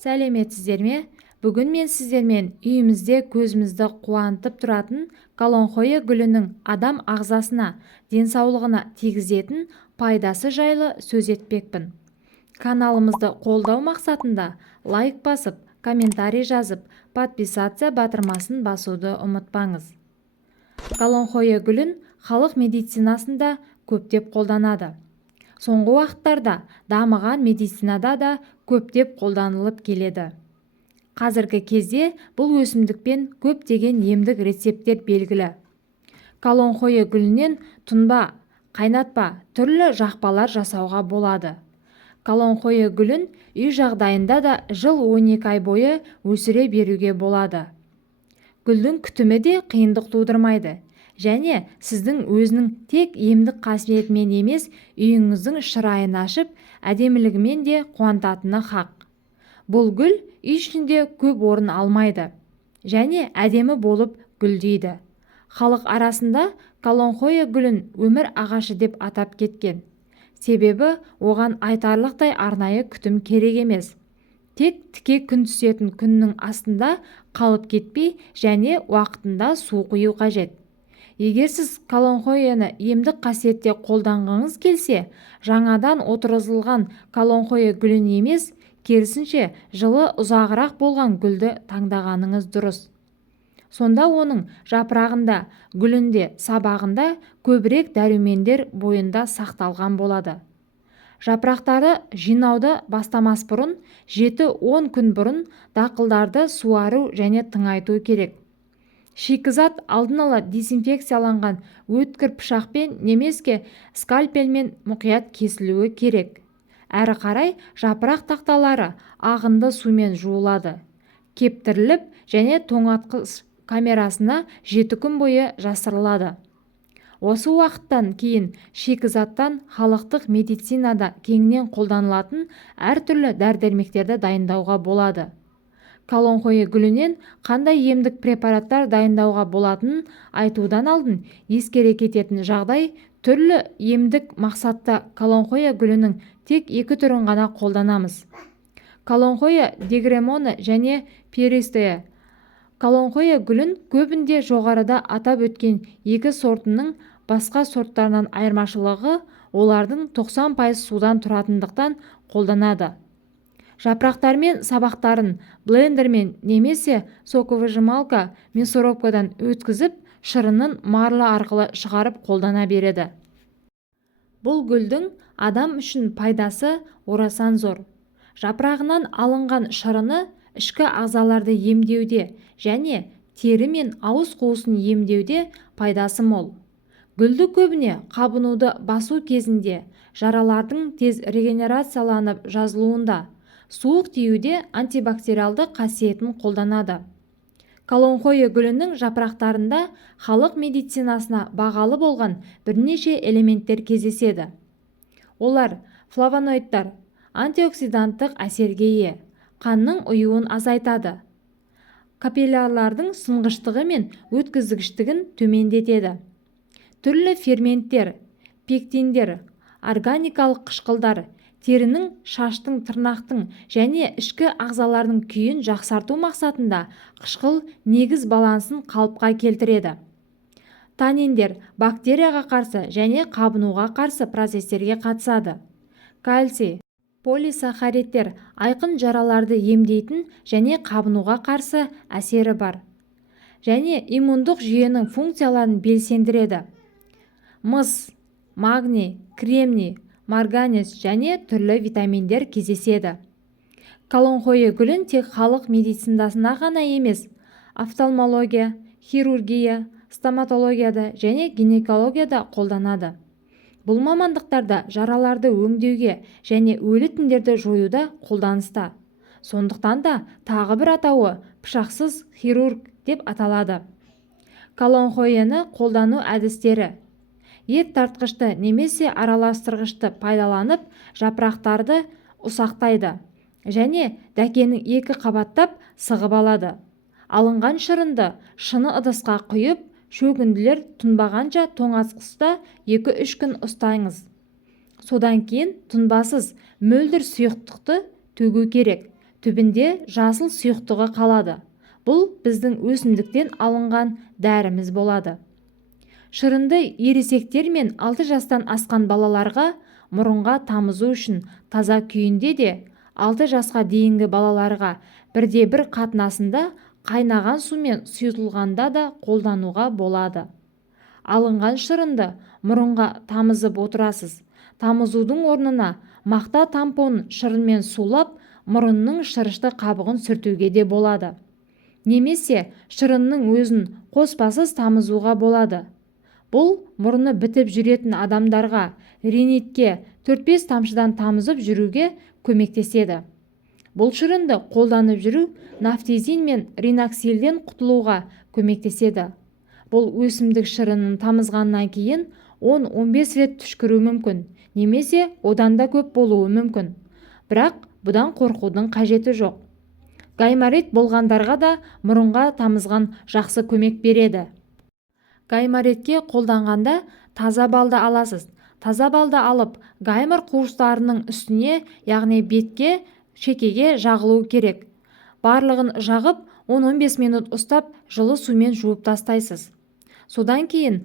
Сәлеметсіздер ме? Бүгін мен сіздермен үйімізде көзімізді қуантып тұратын калонхоя гүлінің адам ағзасына, денсаулығына тигізетін пайдасы жайлы сөз етпекпін. Каналымызды қолдау мақсатында лайк басып, комментарий жазып, подписация батырмасын басуды ұмытпаңыз. Калонхоя гүлін халық медицинасында көптеп қолданады. Соңғы уақыттарда дамыған медицинада да көптеп қолданылып келеді. Қазіргі кезде бұл өсімдікпен көптеген емдік рецепттер белгілі. Калонхоя гүлінен тұнба, қайнатпа, түрлі жақпалар жасауға болады. Калонхоя гүлін үй жағдайында да жыл 12 ай бойы өсіре беруге болады. Гүлдің күтімі де қиындық тудырмайды. Және сіздің өзінің тек емдік қасиетімен емес, үйіңіздің шырайын ашып, әдемілігімен де қуантатыны хақ. Бұл гүл үй ішінде көп орын алмайды және әдемі болып гүлдейді. Халық арасында калонхоя гүлін өмір ағашы деп атап кеткен. Себебі оған айтарлықтай арнайы күтім керек емес. Тек тіке күн түсетін күннің астында қалып кетпей және уақытында су құю қажет. Егер сіз калонхояны емдік қасиетте қолданғыңыз келсе, жаңадан отырғызылған калонхоя гүлін емес, керісінше жылы ұзағырақ болған гүлді таңдағаныңыз дұрыс. Сонда оның жапырағында, гүлінде, сабағында көбірек дәрумендер бойында сақталған болады. Жапырақтары жинауды бастамас бұрын 7-10 күн бұрын дақылдарды суару және тыңайту керек. Шикізат алдын ала дезинфекцияланған өткір пышақпен немесе скальпельмен мұқият кесілуі керек. Әрі қарай жапырақ тақталары ағынды сумен жуылады, кептіріліп және тоңазытқыш камерасына 7 күн бойы жасырылады. Осы уақыттан кейін шикізаттан халықтық медицинада кеңінен қолданылатын әртүрлі дәрі-дәрмектерді дайындауға болады. Калонхоя гүлінен қандай емдік препараттар дайындауға болатынын айтудан алдын ескере кететін жағдай, түрлі емдік мақсатта калонхоя гүлінің тек 2 түрін ғана қолданамыз. Калонхоя дегремона және перистея. Калонхоя гүлін көбінде жоғарыда атап өткен 2 сортының басқа сорттарынан айырмашылығы олардың 90% судан тұратындықтан қолданады. Жапырақтар мен сабақтарын блендермен немесе соковыжималка мясорубкадан өткізіп, шырынын марлы арқылы шығарып қолдана береді. Бұл гүлдің адам үшін пайдасы орасан зор. Жапырағынан алынған шырыны ішкі ағзаларды емдеуде және тері мен ауыз қуысын емдеуде пайдасы мол. Гүлді көбіне қабынуды басу кезінде, жаралардың тез регенерацияланып жазылуында, суық тиюде антибактериалды қасиетін қолданады. Калонхоя гүлінің жапырақтарында халық медицинасына бағалы болған бірнеше элементтер кездеседі. Олар флавоноидтар, антиоксиданттық әсерге ие, қанның ұюын азайтады, капиллярлардың сынғыштығы мен өткізгіштігін төмендетеді. Түрлі ферменттер, пектиндер, органикалық қышқылдар, терінің, шаштың, тырнақтың және ішкі ағзалардың күйін жақсарту мақсатында қышқыл негіз балансын қалыпқа келтіреді. Таниндер бактерияға қарсы және қабынуға қарсы процестерге қатысады. Кальций, полисахаридтер айқын жараларды емдейтін және қабынуға қарсы әсері бар. Және иммундық жүйенің функцияларын белсендіреді. Мыс, магний, кремний, марганец және түрлі витаминдер кездеседі. Калонхоя гүлін тек халық медицинасында ғана емес, офтальмология, хирургия, стоматологияда және гинекологияда қолданады. Бұл мамандықтарда жараларды өңдеуге және өлі тіндерді жоюда қолданыста. Сондықтан да тағы бір атауы пышақсыз хирург деп аталады. Калонхояны қолдану әдістері: ет тартқышты немесе араластырғышты пайдаланып, жапырақтарды ұсақтайды және дәкенің 2 қабаттап сығып алады. Алынған шырынды шыны ыдысқа құйып, шөгінділер тұнбағанша тоңазытқышта 2-3 күн ұстаңыз. Содан кейін тұнбасыз мөлдір сұйықтықты төгу керек. түбінде жасыл сұйықтығы қалады. Бұл біздің өсімдіктен алынған дәріміз болады. Шырынды ересектер мен 6 жастан асқан балаларға мұрынға тамызу үшін таза күйінде де, 6 жасқа дейінгі балаларға бірде-бір қатынасында қайнаған сумен сұйытылғанда да қолдануға болады. Алынған шырынды мұрынға тамызып отырасыз. Тамызудың орнына мақта тампонын шырынмен сулап, мұрынның шырышты қабығын сүртуге де болады. Немесе шырынның өзін қоспасыз тамызуға болады. Бұл мұрны бітіп жүретін адамдарға ринитке 4-5 тамшыдан тамызып жүруге көмектеседі. Бұл шырынды қолданып жүру нафтизин мен риноксилден құтылуға көмектеседі. Бұл өсімдік шырынын тамызғаннан кейін 10-15 рет түшкіру мүмкін, немесе одан да көп болуы мүмкін. Бірақ бұдан қорқудың қажеті жоқ. Гайморит болғандарға да мұрынға тамызған жақсы көмек береді. Гайморитке қолданғанда таза балды аласыз. Таза балды алып, гаймор қуыстарының үстіне, яғни бетке, шекеге жағылу керек. Барлығын жағып, 10-15 минут ұстап, жылы сумен жуып тастайсыз. Содан кейін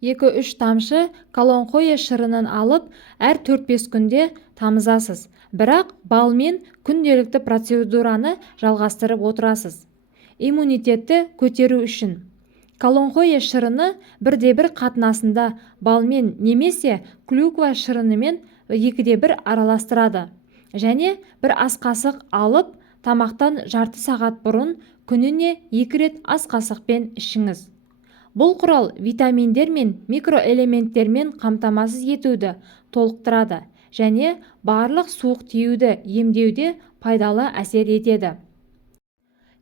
2-3 тамшы калонхоя шырынын алып, әр 4-5 күнде тамызасыз. Бірақ балмен күнделікті процедураны жалғастырып отырасыз. Иммунитетті көтеру үшін калонхоя шырыны бірде-бір қатынасында балмен немесе клюква шырынымен 2-1 араластырады. Және бір ас қасық алып, тамақтан жарты сағат бұрын күніне 2 рет ас қасықпен ішіңіз. Бұл құрал витаминдер мен микроэлементтермен қамтамасыз етуді толықтырады және барлық суық тиюді емдеуде пайдалы әсер етеді.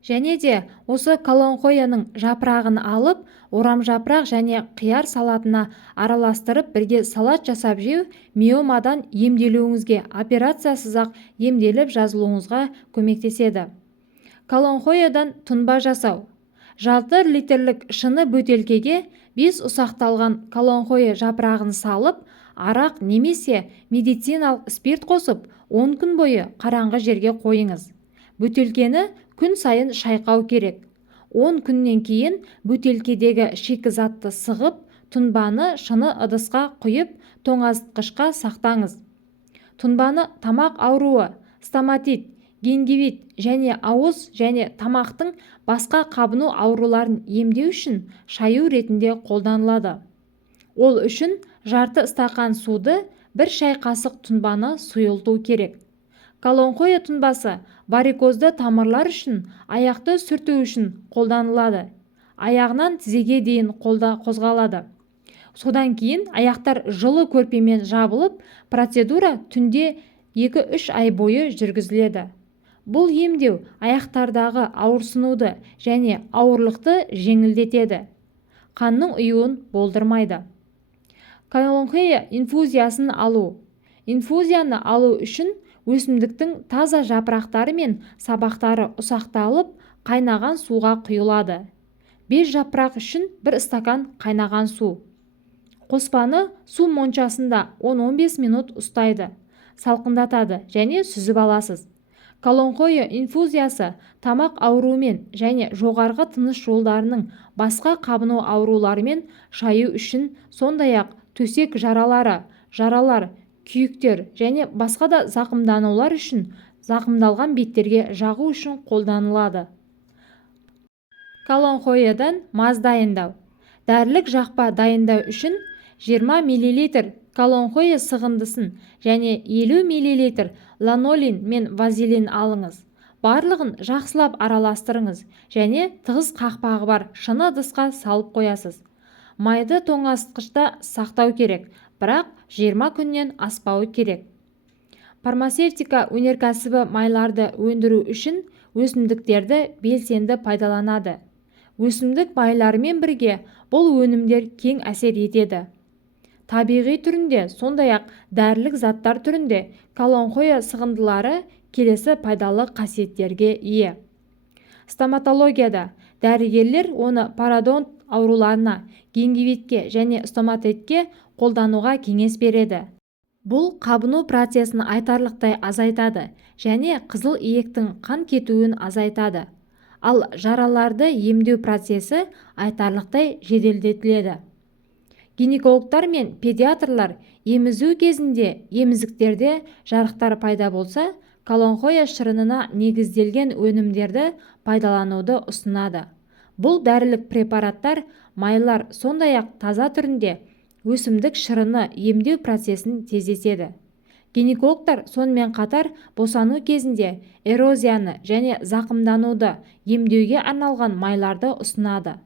Және де осы калонхояның жапырағын алып, орам жапырақ және қияр салатына араластырып бірге салат жасап жеу миомадан емделуіңізге операциясыз-ақ емделіп жазылуыңызға көмектеседі. Калонхоядан тұнба жасау. Жарты литрлік шыны бөтелкеге 5 ұсақталған калонхоя жапырағын салып, арақ немесе медициналық спирт қосып, 10 күн бойы қараңғы жерге қойыңыз. Бөтелкені күн сайын шайқау керек. 10 күннен кейін бөтелкедегі шикізатты сығып, тұнбаны шыны ыдысқа құйып, тоңазытқышқа сақтаңыз. Тұнбаны тамақ ауруы, стоматит, гингивит және ауыз және тамақтың басқа қабыну ауруларын емдеу үшін шаю ретінде қолданылады. Ол үшін жарты стақан суды 1 шай қасық тұнбаны сұйылту керек. Калонхоя тұнбасы варикозды тамырлар үшін, аяқты сүрту үшін қолданылады. Аяғынан тізеге дейін қозғалады. Содан кейін аяқтар жылы көрпемен жабылып, процедура түнде 2-3 ай бойы жүргізіледі. Бұл емдеу аяқтардағы ауырсынуды және ауырлықты жеңілдетеді. Қанның ұюын болдырмайды. Калонхоя инфузиясын алу. Инфузияны алу үшін өсімдіктің таза жапырақтары мен сабақтары ұсақталып, қайнаған суға құйылады. 5 жапырақ үшін 1 стакан қайнаған су. Қоспаны су моншасында 10-15 минут ұстайды, салқындатады және сүзіп аласыз. Калонхоя инфузиясы тамақ ауруымен және жоғарғы тыныс жолдарының басқа қабыну ауруларымен шаю үшін, сондай-ақ төсек жаралар, күйіктер және басқа да зақымданулар үшін, зақымдалған беттерге жағу үшін қолданылады. Калонхоядан маз дайындау. Дәрілік жақпа дайындау үшін 20 мл калонхоя сығындысын және 50 мл ланолин мен вазелин алыңыз. Барлығын жақсылап араластырыңыз және тығыз қақпағы бар шыны ыдысқа салып қоясыз. Майды тоңазытқышта сақтау керек, бірақ 20 күннен аспауы керек. Фармацевтика өнеркәсібі майларды өндіру үшін өсімдіктерді белсенді пайдаланады. Өсімдік майларымен бірге бұл өнімдер кең әсер етеді. Табиғи түрінде, сондай-ақ дәрілік заттар түрінде калонхоя сығындылары келесі пайдалы қасиеттерге ие. Стоматологияда дәрігерлер оны пародонт ауруларына, гингивитке және стоматитке қолдануға кеңес береді. Бұл қабыну процесін айтарлықтай азайтады және қызыл иектің қан кетуін азайтады. Ал жараларды емдеу процесі айтарлықтай жеделдетіледі. Гинекологтар мен педиатрлар емізу кезінде емізіктерде жарықтар пайда болса, колонхоя шырынына негізделген өнімдерді пайдалануды ұсынады. Бұл дәрілік препараттар майлар сондай-ақ таза түрінде өсімдік шырыны емдеу процесін тездетеді. Гинекологтар сонымен қатар босану кезінде эрозияны және зақымдануды емдеуге арналған майларды ұсынады.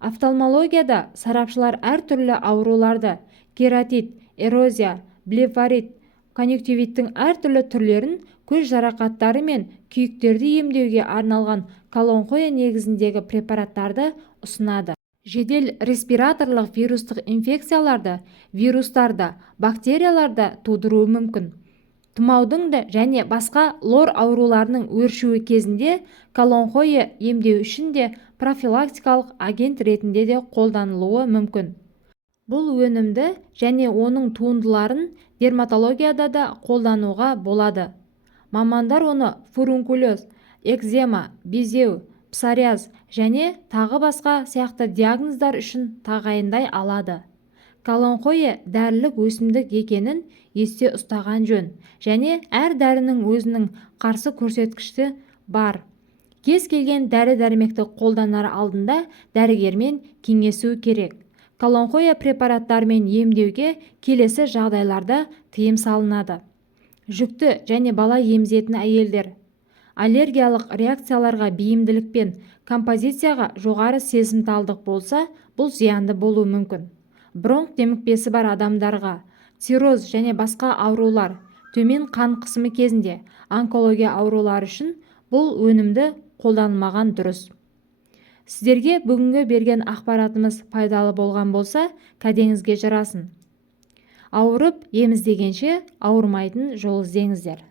Офтальмологияда сарапшылар әртүрлі ауруларды, кератит, эрозия, блефарит, конъюнктивиттің әртүрлі түрлерін, көз жарақаттары мен күйіктерді емдеуге арналған колонхоя негізіндегі препараттарды ұсынады. Жедел респираторлық вирустық инфекцияларды, вирустарды, бактерияларды тудыруы мүмкін. Тұмаудың және басқа лор ауруларының өршуі кезінде колонхоя емдеу үшін де профилактикалық агент ретінде де қолданылуы мүмкін. Бұл өнімді және оның туындыларын дерматологияда да қолдануға болады. Мамандар оны фурункулез, экзема, безеу, псориаз және тағы басқа сияқты диагноздар үшін тағайындай алады. Колонхоя дәрілік өсімдік екенін есте ұстаған жөн және әр дәрінің өзінің қарсы көрсеткіші бар. Кез келген дәрі-дәрмекті қолданар алдында дәрігермен кеңесу керек. Колонхоя препараттарымен емдеуге келесі жағдайларда тыйым салынады. Жүкті және бала емізетін әйелдер. Аллергиялық реакцияларға бейімділік пен композицияға жоғары сезімталдық болса, бұл зиянды болуы мүмкін. Бронх демікпесі бар адамдарға, цирроз және басқа аурулар, төмен қан қысымы кезінде онкология аурулары үшін бұл өнімді қолданылмаған дұрыс. Сіздерге бүгінгі берген ақпаратымыз пайдалы болған болса, кәдеңізге жарасын. Ауырып ем іздегенше ауырмайтын жол іздеңіздер.